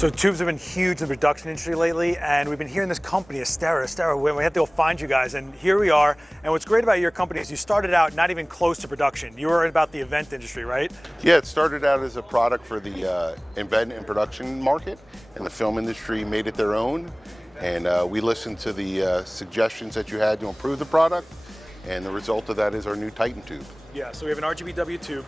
So tubes have been huge in the production industry lately, and we've been hearing this company, Astera, we had to go find you guys, and here we are. And what's great about your company is you started out not even close to production. You were about the event industry, right? Yeah, it started out as a product for the event and production market, and the film industry made it their own. And we listened to the suggestions that you had to improve the product, and the result of that is our new Titan tube. Yeah, so we have an RGBW tube.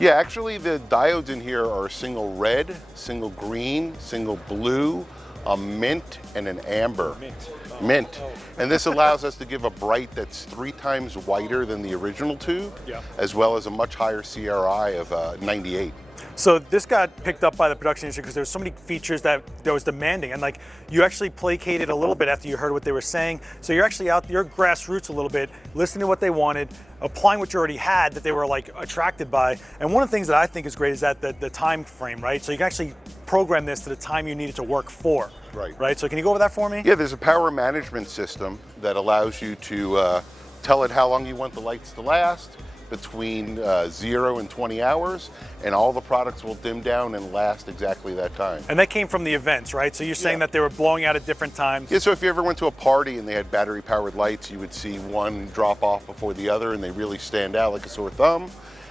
Yeah, actually the diodes in here are single red, single green, single blue, a mint, and an amber. Mint. Mint. And this allows us to give a bright that's 3 times whiter than the original tube, as well as a much higher CRI of 98. So this got picked up by the production industry because there were so many features that was demanding, and like you actually placated a little bit after you heard what they were saying. So you're actually out, you're grassroots a little bit, listening to what they wanted, applying what you already had that they were like attracted by. And one of the things that I think is great is that the time frame, right? So you can actually program this to the time you need it to work for. Right. So can you go over that for me? Yeah, there's a power management system that allows you to tell it how long you want the lights to last, between 0 and 20 hours, and all the products will dim down and last exactly that time. And that came from the events, right? So you're saying that they were blowing out at different times? Yeah, so if you ever went to a party and they had battery-powered lights, you would see one drop off before the other, and they really stand out like a sore thumb.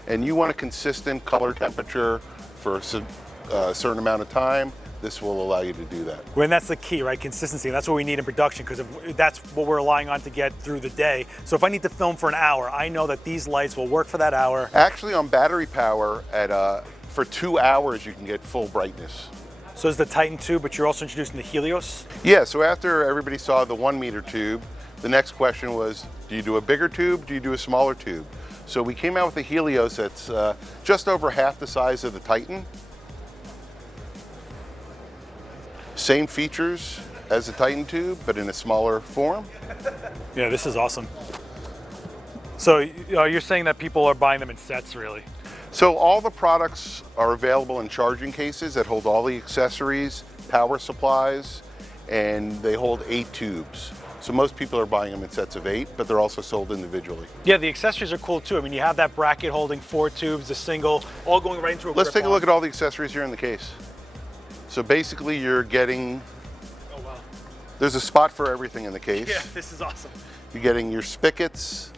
And you want a consistent color temperature for a certain amount of time, this will allow you to do that. Well, and that's the key, right? Consistency. That's what we need in production, because that's what we're relying on to get through the day. So if I need to film for an hour, I know that these lights will work for that hour. Actually, on battery power, for 2 hours, you can get full brightness. So is the Titan tube, but you're also introducing the Helios? Yeah, so after everybody saw the 1 meter tube, the next question was, do you do a bigger tube, do you do a smaller tube? So we came out with a Helios that's just over half the size of the Titan. Same features as the Titan tube, but in a smaller form. Yeah, this is awesome. So you're saying that people are buying them in sets, really? So all the products are available in charging cases that hold all the accessories, power supplies, and they hold 8 tubes. So most people are buying them in sets of 8, but they're also sold individually. Yeah, the accessories are cool too. I mean, you have that bracket holding 4 tubes, a single, all going right into a Let's take a look at all the accessories here in the case. So basically you're getting, there's a spot for everything in the case. Yeah, this is awesome. You're getting your spigots,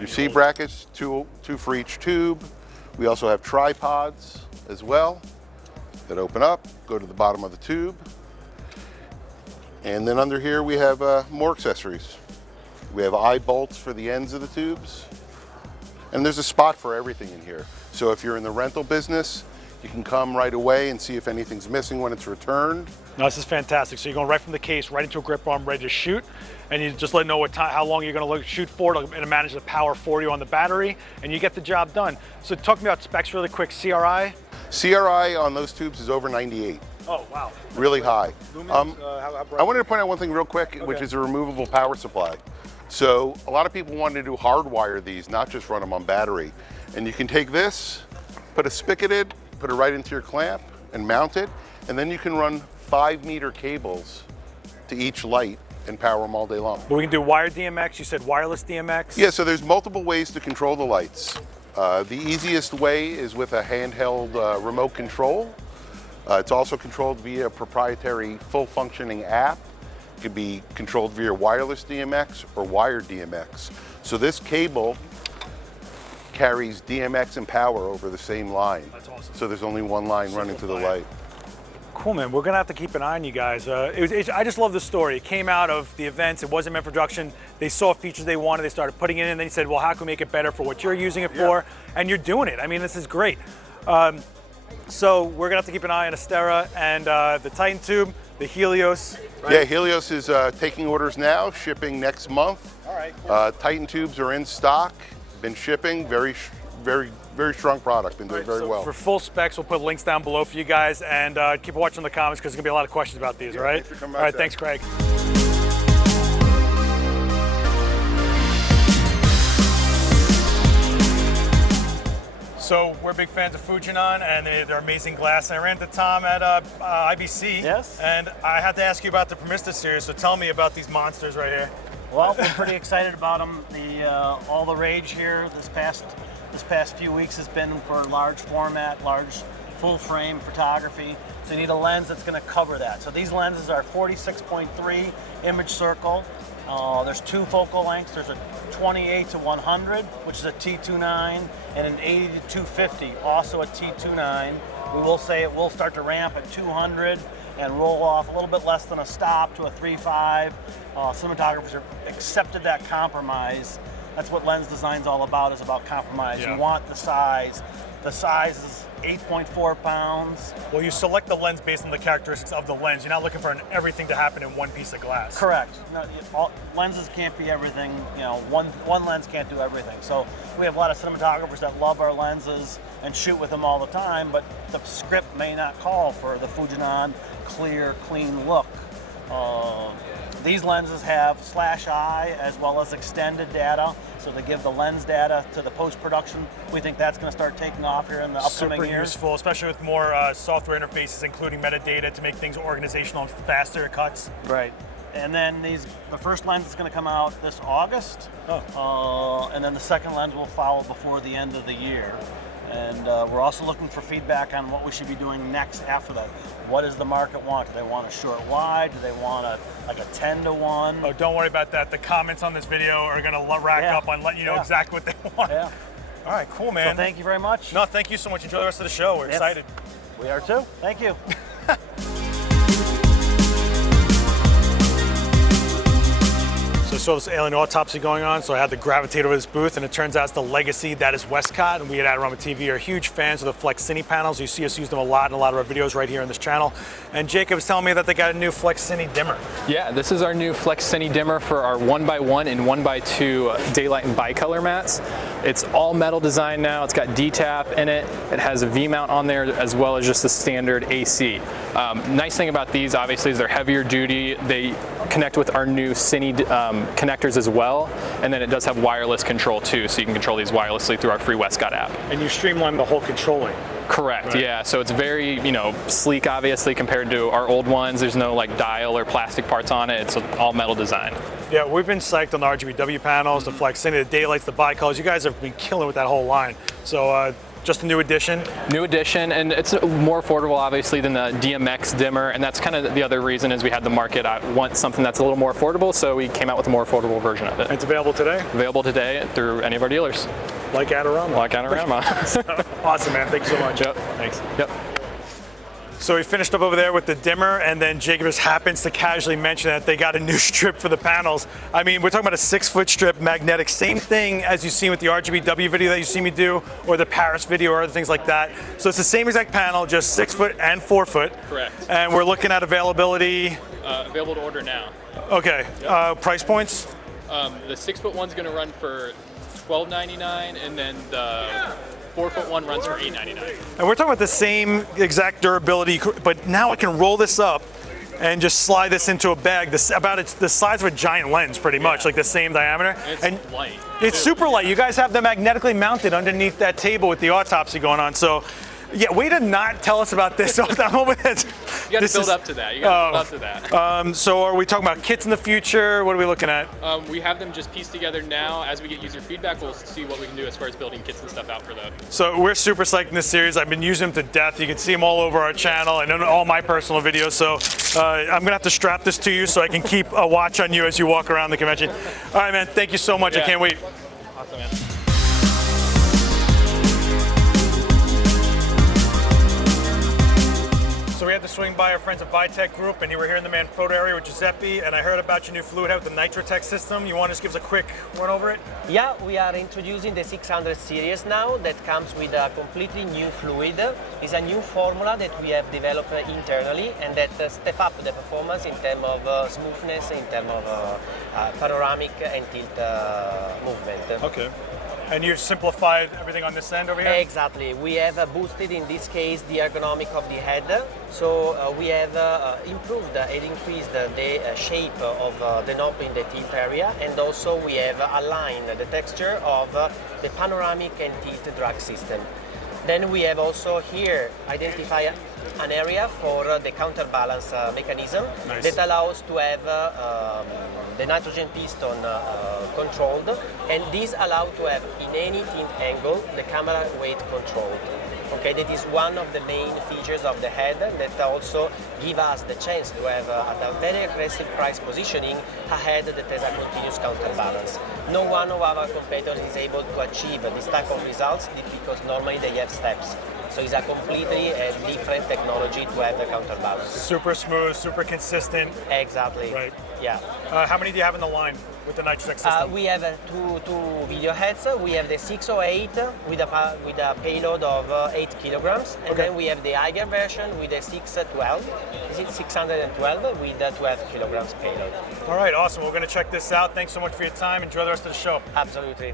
your C brackets, two for each tube. We also have tripods as well that open up, go to the bottom of the tube. And then under here we have more accessories. We have eye bolts for the ends of the tubes. And there's a spot for everything in here. So if you're in the rental business, you can come right away and see if anything's missing when it's returned. No, this is fantastic. So you're going right from the case, right into a grip arm, ready to shoot. And you just let it know what time, how long you're going to shoot for, and manage the power for you on the battery, and you get the job done. So talk to me about specs really quick. CRI? CRI on those tubes is over 98. Oh, wow. Really high. Lumens, how bright? I wanted to point out one thing real quick, which is a removable power supply. So a lot of people wanted to hardwire these, not just run them on battery. And you can take this, put a spigot in, put it right into your clamp and mount it, and then you can run 5-meter cables to each light and power them all day long. But we can do wired DMX, you said wireless DMX? Yeah, so there's multiple ways to control the lights. The easiest way is with a handheld remote control. It's also controlled via a proprietary full functioning app. It could be controlled via wireless DMX or wired DMX. So this cable carries DMX and power over the same line. That's awesome. So there's only one line running to the light. Cool, man. We're gonna have to keep an eye on you guys. I just love the story. It came out of the events. It wasn't meant for production. They saw features they wanted. They started putting it in, and they said, well, how can we make it better for what you're using it for? And you're doing it. I mean, this is great. So we're gonna have to keep an eye on Astera and the Titan tube, the Helios. Right? Yeah, Helios is taking orders now, shipping next month. All right, cool. Titan tubes are in stock, been shipping, very strong product, been doing very well. For full specs, we'll put links down below for you guys, and keep watching the comments because there's gonna be a lot of questions about these, all right? Thanks for coming all right, thanks, Craig. So we're big fans of Fujinon and they're amazing glass. I ran into Tom at IBC. Yes. And I had to ask you about the Premista series, so tell me about these monsters right here. Well, we're pretty excited about them. All the rage here this past few weeks has been for large format, large full frame photography. So you need a lens that's going to cover that. So these lenses are 46.3 image circle. There's two focal lengths. There's a 28 to 100, which is a T29, and an 80 to 250, also a T29. We will say it will start to ramp at 200 and roll off a little bit less than a stop to a 3.5. Cinematographers have accepted that compromise. That's what lens design's all about, is about compromise. Yeah. You want the size. The size is 8.4 pounds. Well, you select the lens based on the characteristics of the lens. You're not looking for everything to happen in one piece of glass. Correct. No, lenses can't be everything. You know, one lens can't do everything. So we have a lot of cinematographers that love our lenses and shoot with them all the time, but the script may not call for the Fujinon clear, clean look. These lenses have /I as well as extended data, so they give the lens data to the post-production. We think that's going to start taking off here in the upcoming years. Super useful, especially with more software interfaces, including metadata to make things organizational and faster cuts. Right. And then the first lens is going to come out this August, and then the second lens will follow before the end of the year. And we're also looking for feedback on what we should be doing next after that. What does the market want? Do they want a short wide? Do they want a 10 to 1? Oh, don't worry about that. The comments on this video are going to rack up on letting you know exactly what they want. Yeah. All right, cool, man. So thank you very much. No, thank you so much. Enjoy the rest of the show. We're excited. We are too. Thank you. So I saw this alien autopsy going on, so I had to gravitate over this booth, and it turns out it's the legacy that is Wescott, and we at Adorama TV are huge fans of the Flex Cine panels. You see us use them a lot in a lot of our videos right here on this channel. And Jacob was telling me that they got a new Flex Cine dimmer. Yeah, this is our new Flex Cine dimmer for our 1x1 and 1x2 daylight and bicolor mats. It's all metal design now. It's got D-tap in it. It has a V-mount on there as well as just the standard AC. Nice thing about these, obviously, is they're heavier duty. They connect with our new Cine connectors as well, and then it does have wireless control too, so you can control these wirelessly through our free Wescott app. And you streamline the whole controlling. Correct, right. Yeah, so it's very, sleek obviously compared to our old ones. There's no like dial or plastic parts on it. It's all metal design. Yeah, we've been psyched on the RGBW panels, the Flex Cine, the daylights, the bicolors. You guys have been killing with that whole line. So just a new addition? New addition, and it's more affordable obviously than the DMX dimmer, and that's kind of the other reason is we had the market want something that's a little more affordable, so we came out with a more affordable version of it. And it's available today? Available today through any of our dealers. Like Adorama? Like Adorama. Awesome, man. Thank you so much. Yep. Thanks. Yep. So we finished up over there with the dimmer, and then Jacob just happens to casually mention that they got a new strip for the panels. I mean, we're talking about a 6-foot strip, magnetic, same thing as you've seen with the RGBW video that you see me do, or the Paris video, or other things like that. So it's the same exact panel, just 6-foot and 4-foot. Correct. And we're looking at availability. Available to order now. Okay. Yep. Price points? The 6-foot one's going to run for $12.99, and then the 4-foot one runs for $8.99. And we're talking about the same exact durability, but now I can roll this up and just slide this into a bag. It's the size of a giant lens, pretty much, like the same diameter. It's light. It's super light. You guys have them magnetically mounted underneath that table with the autopsy going on. So, yeah, way to not tell us about this. You got to build up to that. You got to build up to that. So are we talking about kits in the future? What are we looking at? We have them just pieced together now. As we get user feedback, we'll see what we can do as far as building kits and stuff out for that. So we're super psyched in this series. I've been using them to death. You can see them all over our channel and in all my personal videos. So I'm gonna have to strap this to you so I can keep a watch on you as you walk around the convention. All right, man. Thank you so much. Yeah. I can't wait. Awesome, man. So we had to swing by our friends at Vitech Group, and you were here in the Manfrotto area with Giuseppe, and I heard about your new fluid head with the Nitrotech system. You want to just give us a quick run over it? Yeah, we are introducing the 600 series now that comes with a completely new fluid. It's a new formula that we have developed internally and that step up the performance in terms of smoothness, in terms of panoramic and tilt movement. Okay. And you've simplified everything on this end over here? Exactly. We have boosted, in this case, the ergonomic of the head. So we have improved and increased the shape of the knob in the tilt area, and also we have aligned the texture of the panoramic and tilt drag system. Then we have also here identified an area for the counterbalance mechanism. Nice. That allows to have the nitrogen piston controlled, and this allows to have in any tint angle the camera weight controlled. Okay, that is one of the main features of the head that also give us the chance to have a very aggressive price positioning a head that has a continuous counterbalance. No one of our competitors is able to achieve this type of results because normally they have steps. So it's a completely different technology to have the counterbalance. Super smooth, super consistent. Exactly. Right. Yeah. How many do you have in the line with the Nitrotech system? We have two video heads. We have the 608 with a payload of 8 kilograms, and then we have the higher version with the 612. Is it 612 with the 12 kilograms payload? All right, awesome. We're going to check this out. Thanks so much for your time. Enjoy the rest of the show. Absolutely.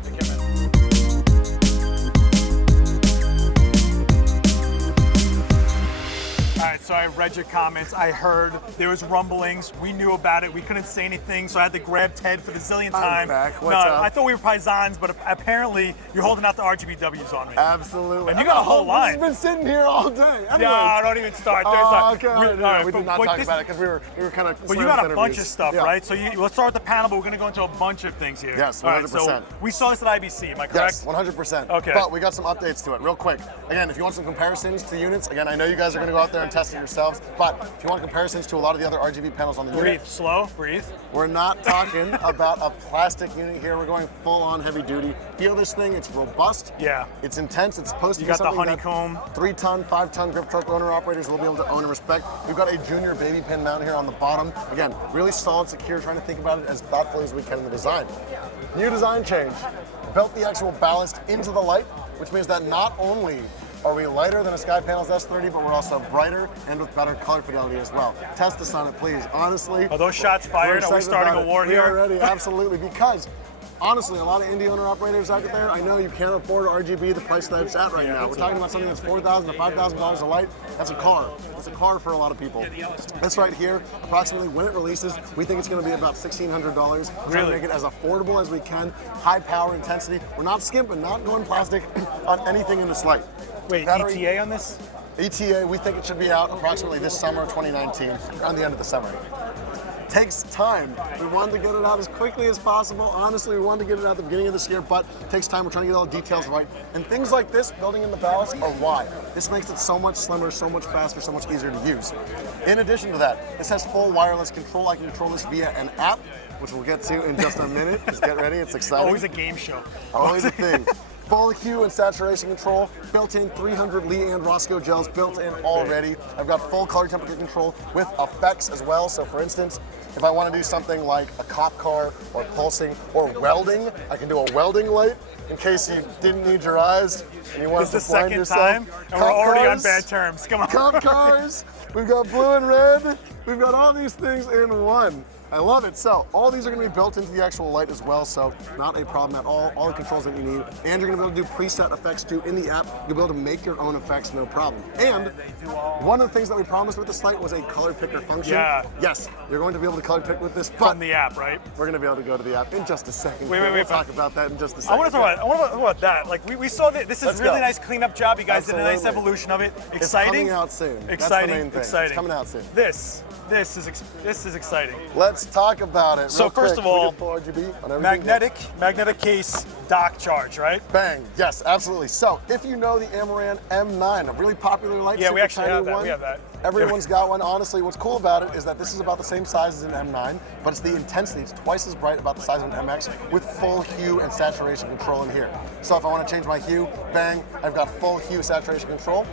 All right, so I read your comments. I heard there was rumblings. We knew about it. We couldn't say anything, so I had to grab Ted for the zillionth time. Back. What's up? I thought we were paisans, but apparently you're holding out the RGBWs on me. Absolutely. And you got a whole line. This has been sitting here all day. Anyways. No, don't even start. Okay. We We did not talk about it because we were kind of. But you got a bunch of stuff, right? So let's start with the panel, but we're going to go into a bunch of things here. Yes, 100%. All right, so we saw this at IBC, am I correct? Yes, 100%. Okay. But we got some updates to it real quick. Again, if you want some comparisons to units, again, I know you guys are going to go out there and test it yourselves, but if you want comparisons to a lot of the other RGB panels on the Breathe, unit, slow, breathe. we're not talking about a plastic unit here. We're going full on heavy duty. Feel this thing, it's robust. Yeah. It's intense, it's supposed to You be got the something honeycomb. that 3-ton, 5-ton grip truck owner operators will be able to own and respect. We've got a junior baby pin mount here on the bottom. Again, really solid, secure, trying to think about it as thoughtfully as we can in the design. New design change. Built the actual ballast into the light, which means that not only are we lighter than a Sky Panels S30, but we're also brighter and with better color fidelity as well. Test us on it, please. Honestly. Are those shots fired? Are we starting a war here? We are ready, absolutely, because honestly, a lot of indie owner operators out there, I know you can't afford RGB the price that it's at right now. We're talking about something that's $4,000 to $5,000 a light. That's a car. That's a car for a lot of people. This right here, approximately when it releases, we think it's going to be about $1,600. We're trying to make it as affordable as we can, high power intensity. We're not skimping, not going plastic on anything in this light. Wait, Battery- ETA on this? ETA, we think it should be out approximately this summer of 2019, around the end of the summer. Takes time. We wanted to get it out as quickly as possible. Honestly, we wanted to get it out at the beginning of this year, but it takes time. We're trying to get all the details right. And things like this, building in the ballast, are why. This makes it so much slimmer, so much faster, so much easier to use. In addition to that, this has full wireless control. I can control this via an app, which we'll get to in just a minute. Just get ready, it's exciting. Always a game show. Always a thing. Full hue and saturation control, built-in 300 Lee and Roscoe gels built in already. I've got full color temperature control with effects as well. So for instance, if I want to do something like a cop car or pulsing or welding, I can do a welding light in case you didn't need your eyes and you wanted This is to the blind second yourself. time, and we're already on bad terms. Come on. Cop cars, we've got blue and red, we've got all these things in one. I love it. So all these are going to be built into the actual light as well, so not a problem at all. All the controls that you need. And you're going to be able to do preset effects too in the app. You'll be able to make your own effects, no problem. And one of the things that we promised with this light was a color picker function. Yeah. Yes, you're going to be able to color pick with this, From but the app, right? we're going to be able to go to the app in just a second. Wait, We'll talk about that in just a second. I want to talk about that. Like we saw that this is Let's really go. nice cleanup job. You guys did a nice Absolutely. evolution of it. It's Exciting. coming out soon. That's Exciting. the main thing. Exciting. It's coming out soon. This is exciting. Let's talk about it. So real first quick. of all, Can we get full RGB on everything? magnetic case dock charge, right? Bang, yes, absolutely. So if you know the Amaran M9, a really popular light, Yeah, we super actually tiny have that. one, We have that. Everyone's got one. Honestly, what's cool about it is that this is about the same size as an M9, but it's the intensity. It's twice as bright, about the size of an MX, with full hue and saturation control in here. So if I want to change my hue, bang, I've got full hue saturation control.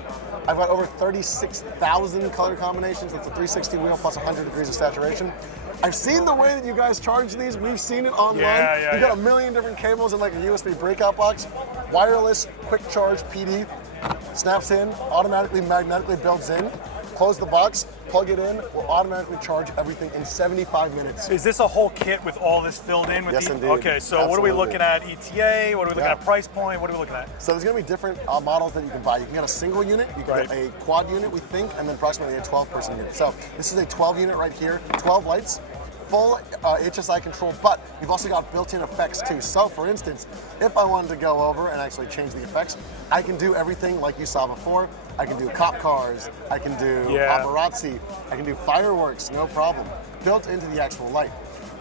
I've got over 36,000 color combinations. That's a 360 wheel plus 100 degrees of saturation. I've seen the way that you guys charge these. We've seen it online. You've got a million different cables and like a USB breakout box. Wireless, quick charge PD. Snaps in, automatically magnetically builds in. Close the box, plug it in, will automatically charge everything in 75 minutes. Is this a whole kit with all this filled in? With Yes, the, indeed. Okay, so what are we Absolutely. looking at? ETA? What are we looking Yeah. at? Price point? What are we looking at? So there's going to be different models that you can buy. You can get a single unit, you can Right. get a quad unit, we think, and then approximately a 12-person unit. So this is a 12 unit right here, 12 lights, full HSI control, but you've also got built-in effects too. So for instance, if I wanted to go over and actually change the effects, I can do everything like you saw before. I can do cop cars, I can do paparazzi, I can do fireworks, no problem. Built into the actual light.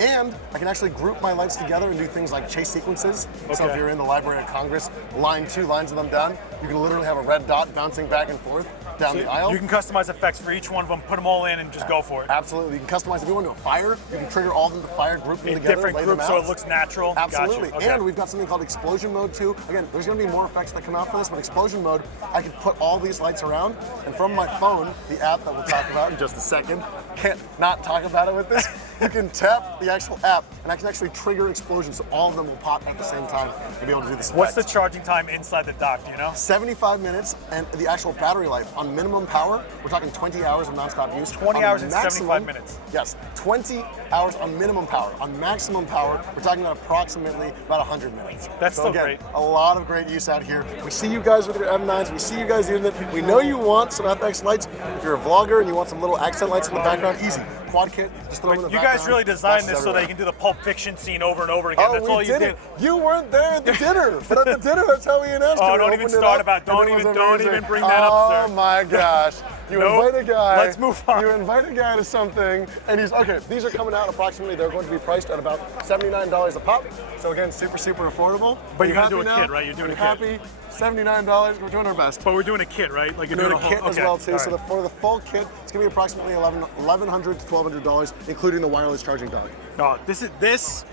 And I can actually group my lights together and do things like chase sequences. So if Okay. you're in the Library of Congress, line 2 lines of them down, you can literally have a red dot bouncing back and forth down the aisle. You can customize effects for each one of them, put them all in, and just go for it. Absolutely. You can customize. If you want to do a fire, you can trigger all of them to fire, group them In together, different lay groups, them so out. it looks natural. Absolutely. Gotcha. Okay. And we've got something called explosion mode too. Again, there's going to be more effects that come out for this, but explosion mode, I can put all these lights around, and from my phone, the app that we'll talk about in just a second, can't not talk about it with this, you can tap the actual app, and I can actually trigger explosions, so all of them will pop at the same time and be able to do this effect. What's the charging time inside the dock, do you know? 75 minutes, and the actual battery life on minimum power, we're talking 20 hours of nonstop use. 20 On hours and maximum- 75 minutes. Yes, 20 hours on minimum power. On maximum power, we're talking about approximately about 100 minutes. That's so still again, great. A lot of great use out here. We see you guys with your M9s, we see you guys using it. We know you want some FX lights. If you're a vlogger and you want some little accent lights in the background, easy. Quad kit, just throw them in the You background. guys really designed Flashes this so they everywhere. can do the Pulp Fiction scene over and over again. Oh, That's we all you did did. it. You weren't there at the dinner, but at the dinner, that's how we announced it. Oh, We don't even opened it start up, about- and don't it was even- don't amazing. even bring that up, sir. Oh my gosh. You Nope. invite a guy. Let's move on. You invite a guy to something, and he's, okay, these are coming out approximately, they're going to be priced at about $79 a pop. So again, super, super affordable. But Are you're you gonna do happy a now? kit, right? You're doing Are a you kit. happy? $79, we're doing our best. But we're doing a kit, right? Like We're doing a whole- kit as okay. well too. All So right. for the full kit, it's gonna be approximately $1,100 to $1,200, including the wireless charging dock. Oh, this is this.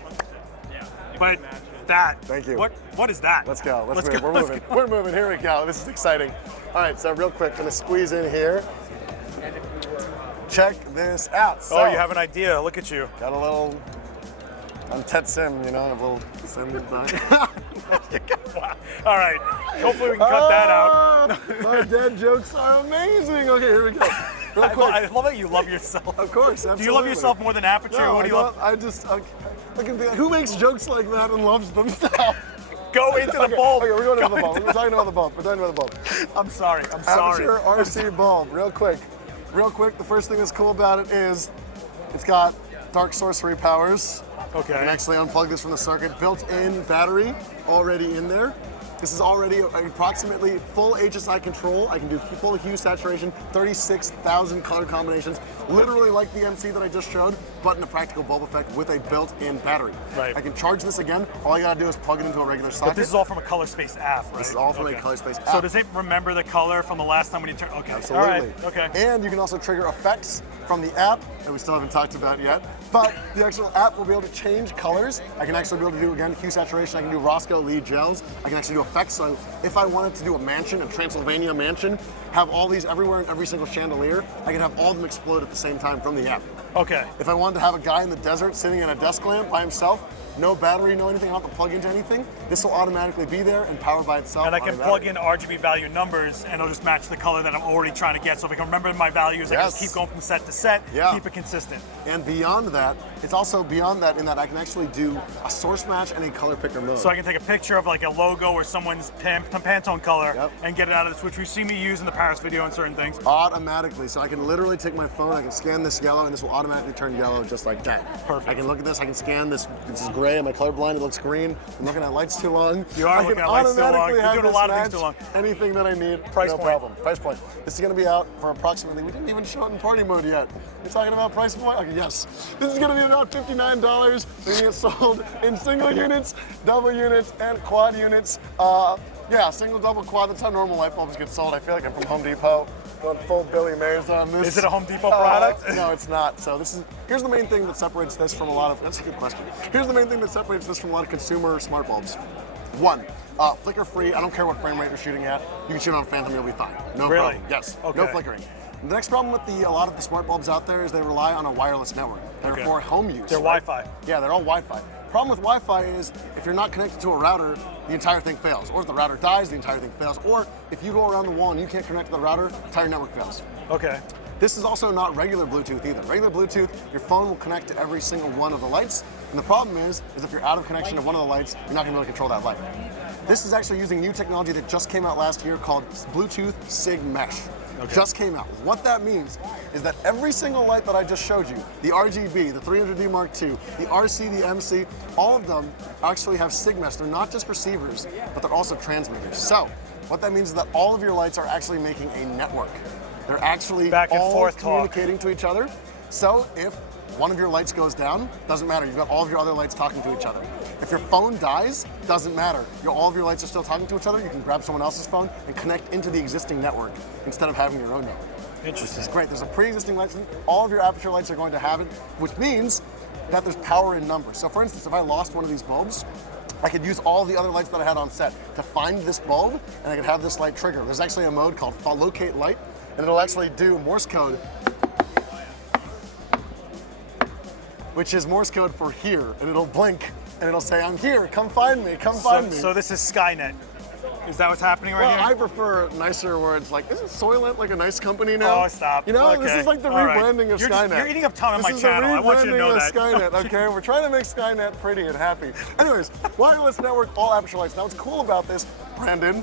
But that. Thank you. What is that? Let's go. Let's move. go. We're Let's moving. go. We're moving. Here we go. This is exciting. All right. So real quick, gonna squeeze in here. Check this out. So, Oh, you have an idea. Look at you. got a little. I'm Ted Sim, you know, a little sim. Wow. All right. Hopefully we can cut that out. My dad jokes are amazing. Okay, here we go. Real quick. I love that you love yourself. Of course. Absolutely. Do you love yourself more than Aputure? No, What do you love? I just. I can think, who makes jokes like that and loves them? Stop. Go into the bulb. Okay, we're going into the Go bulb. We're talking about the bulb. We're talking about the bulb. I'm sorry. I'm sorry. Aputure RC bulb, real quick. Real quick, the first thing that's cool about it is it's got dark sorcery powers. Okay. You can actually unplug this from the circuit. Built-in battery already in there. This is already approximately full HSI control. I can do full hue saturation, 36,000 color combinations, literally like the MC that I just showed, but in a practical bulb effect with a built-in battery. Right. I can charge this again. All I gotta do is plug it into a regular socket. But this is all from a color space app, right? This is all from a Okay. color space So app. does it remember the color from the last time when you turned? Okay. Absolutely. All right. Okay. And you can also trigger effects from the app that we still haven't talked about yet. But the actual app will be able to change colors. I can actually be able to do, again, hue saturation. I can do Roscoe Lee gels. I can actually do effects. So if I wanted to do a mansion, a Transylvania mansion, have all these everywhere in every single chandelier, I can have all of them explode at the same time from the app. Okay. If I wanted to have a guy in the desert sitting in a desk lamp by himself, no battery, no anything, I don't have to plug into anything, this will automatically be there and power by itself. And I on can a plug battery. in RGB value numbers and it'll just match the color that I'm already trying to get. So if I can remember my values, I can just Yes. keep going from set to set, Yeah. keep it consistent. And beyond that, it's also beyond that in that I can actually do a source match and a color picker mode. So I can take a picture of like a logo or someone's Pantone color Yep. and get it out of this, which we see me use in the Paris video and certain things. Automatically. So I can literally take my phone, I can scan this yellow, and this will automatically turn yellow just like that. Perfect. I can look at this, I can scan this. This is gray, am I colorblind? It looks green. I'm looking at lights too long. You are I looking can at lights too long. automatically You're have doing a this lot of things match too long. Anything that I need, Price no point. problem. Price point. This is gonna be out for approximately, we didn't even show it in party mode yet. You're talking about price point? Okay, yes. This is gonna be about $59. They're gonna get sold in single units, double units, and quad units. Yeah, single, double, quad, that's how normal light bulbs get sold. I feel like I'm from Home Depot, going full Billy Mays on this. Is it a Home Depot product? No, it's not. So here's the main thing that separates this from a lot of, that's a good question. Here's the main thing that separates this from a lot of consumer smart bulbs. One, flicker free, I don't care what frame rate you're shooting at. You can shoot on Phantom, you'll be fine. No Really? problem. Yes, Okay. no flickering. The next problem with a lot of the smart bulbs out there is they rely on a wireless network. They're Okay. for home use. They're right? Wi-Fi. Yeah, they're all Wi-Fi. Problem with Wi-Fi is if you're not connected to a router, the entire thing fails. Or if the router dies, the entire thing fails. Or if you go around the wall and you can't connect to the router, the entire network fails. Okay. This is also not regular Bluetooth either. Regular Bluetooth, your phone will connect to every single one of the lights. And the problem is if you're out of connection to one of the lights, you're not gonna be able to control that light. This is actually using new technology that just came out last year called Bluetooth SIG Mesh. Okay. Just came out. What that means is that every single light that I just showed you, the RGB, the 300D Mark II, the RC, the MC, all of them actually have SIG Mesh. They're not just receivers, but they're also transmitters. So what that means is that all of your lights are actually making a network. They're actually Back and all forth talk. communicating to each other. So if one of your lights goes down, doesn't matter. You've got all of your other lights talking to each other. If your phone dies, doesn't matter. All of your lights are still talking to each other. You can grab someone else's phone and connect into the existing network instead of having your own network. Interesting. It's great. There's a pre-existing light. All of your Aputure lights are going to have it, which means that there's power in numbers. So for instance, if I lost one of these bulbs, I could use all the other lights that I had on set to find this bulb, and I could have this light trigger. There's actually a mode called locate light, and it'll actually do Morse code, which is Morse code for here, and it'll blink, and it'll say, I'm here, come find me, come find me. So this is Skynet. Is that what's happening right Well, here? I prefer nicer words like, isn't Soylent like a nice company now? Oh, stop. You know, Okay. this is like the All right. rebranding of You're Skynet. you're eating up time on my This is channel. I want you to know the rebranding that. of Skynet, okay? We're trying to make Skynet pretty and happy. Anyways, wireless network, all Aputure lights. Now what's cool about this, Brandon,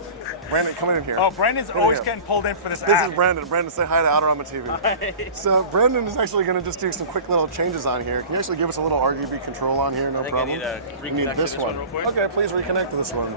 come in here. Oh, Brandon's Come in always here. getting pulled in for this This app. is Brandon. Brandon, say hi to Adorama TV. So Brandon is actually going to just do some quick little changes on here. Can you actually give us a little RGB control on here? No problem. I need to We need reconnect to this one. real quick. Okay, please reconnect to this one.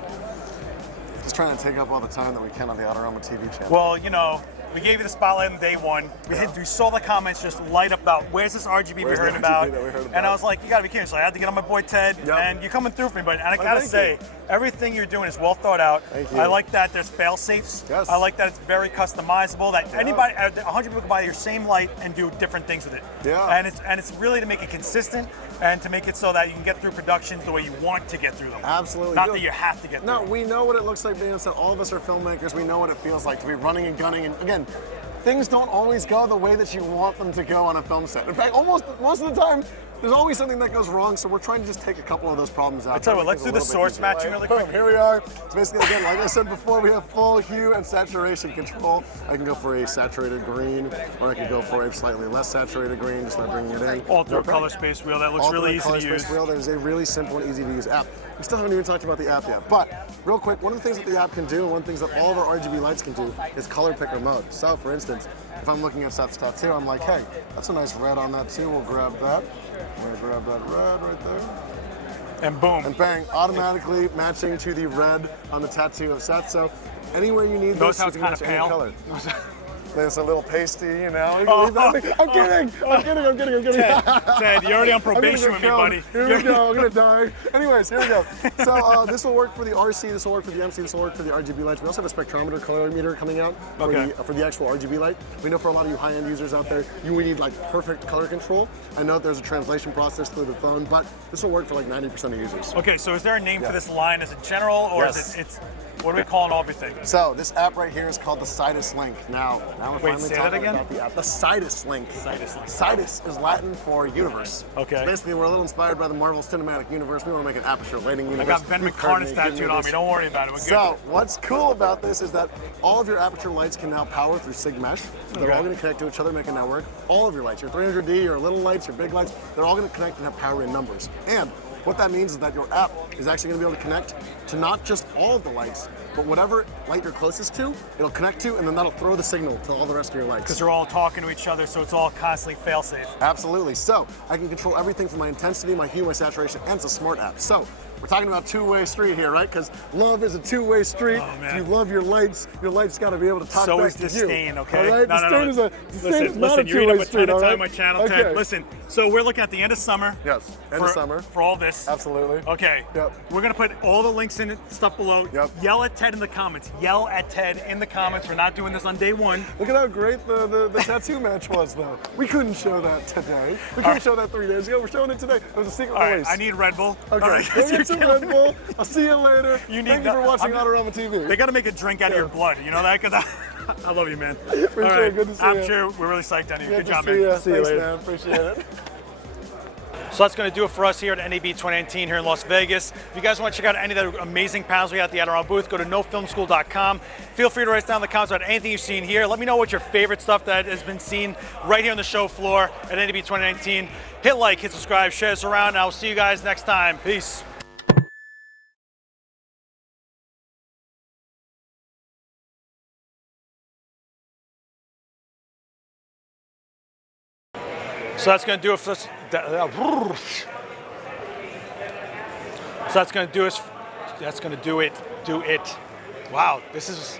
Just trying to take up all the time that we can on the Adorama TV channel. Well, you know, we gave you the spotlight on day one. We saw the comments just light up about where's this RGB Where's we heard the about? RGB that we heard And about? I was like, you gotta be kidding. So I had to get on my boy Ted, Yep. and you're coming through for me, but and I gotta thank say, you. everything you're doing is well thought out. Thank you. I like that there's fail safes. Yes. I like that it's very customizable. That anybody, 100 people can buy your same light and do different things with it. Yeah. And it's really to make it consistent and to make it so that you can get through productions the way you want to get through them. Absolutely. Not that you have to get through No, them. we know what it looks like being on set. All of us are filmmakers. We know what it feels like to be running and gunning. And again, things don't always go the way that you want them to go on a film set. In fact, most of the time, there's always something that goes wrong. So we're trying to just take a couple of those problems out. I tell you what, let's do the source matching really quick. Here we are. So basically, again, like I said before, we have full hue and saturation control. I can go for a saturated green, or I can go for a slightly less saturated green, just by bringing it in. Alter color space wheel. That looks really easy to use. Wheel. That is a really simple and easy to use app. We still haven't even talked about the app yet. But real quick, one of the things that the app can do, and one of the things that all of our RGB lights can do, is color picker mode. So for instance, if I'm looking at Seth's tattoo, I'm like, hey, that's a nice red on that too. We'll grab that. I'm gonna grab that red right there. And boom. And bang, automatically matching to the red on the tattoo of Seth. So anywhere you need Notice this, how you it's can kind match of any pale? color. There's a little pasty, you know. You can leave that. I'm kidding. Ted, you're already on probation with me, buddy. Here we go. I'm gonna die. Anyways, here we go. So this will work for the RC. This will work for the MC. This will work for the RGB lights. We also have a spectrometer color meter coming out for the actual RGB light. We know for a lot of you high-end users out there, you need like perfect color control. I know there's a translation process through the phone, but this will work for like 90% of users. Okay, so is there a name for this line? Is it general, or Yes. is it? What do we call everything? So this app right here is called the Sidus Link. Now we're Wait, finally say that talking again? about the app. The Sidus Link. Sidus Link. Sidus is Latin for universe. Okay. So basically, we're a little inspired by the Marvel Cinematic Universe. We want to make an Aputure lighting universe. I got Ben McCartney's tattooed on me. Don't worry about it. We're good. So what's cool about this is that all of your Aputure lights can now power through Sig Mesh. So they're all going to connect to each other, make a network. All of your lights, your 300D, your little lights, your big lights, they're all going to connect and have power in numbers. And what that means is that your app is actually going to be able to connect to not just all of the lights, but whatever light you're closest to, it'll connect to, and then that'll throw the signal to all the rest of your lights. Because they're all talking to each other, so it's all constantly fail-safe. Absolutely. So I can control everything from my intensity, my hue, my saturation, and it's a smart app. So we're talking about two-way street here, right? Because love is a two-way street. Oh, man. If you love your lights got to be able to talk So back is to you. disdain, okay? All right? No. Disdain is not a Listen, you're eating two-way up a street, ton of all time right? on my channel, Okay. Ted. Listen, so we're looking at the end of summer. Yes, end of summer. For all this. Absolutely. Okay. Yep. We're gonna put all the links in stuff below. Yep. Yell at Ted in the comments. Yell at Ted in the comments for not doing this on day one. Look at how great the tattoo match was, though. We couldn't show that today. We couldn't show that 3 days ago. We're showing it today. It was a secret All right, release. I need Red Bull. Okay, All right, go get some Red Bull. I'll see you later. You need Thank you for that- watching I'm- Adorama TV. They gotta make a drink out of your blood. You know that? Because I love you, man. Appreciate it. Good to see you. Sure we're really psyched on you. Good job, see man. you. See you Thanks, later. man. Appreciate it. So that's going to do it for us here at NAB 2019 here in Las Vegas. If you guys want to check out any of the amazing panels we got at the Adorama booth, go to nofilmschool.com. Feel free to write down in the comments about anything you've seen here. Let me know what your favorite stuff that has been seen right here on the show floor at NAB 2019. Hit like, hit subscribe, share this around, and I will see you guys next time. Peace. So that's going to do it for us. So that's going to do it. Do it. Wow, this is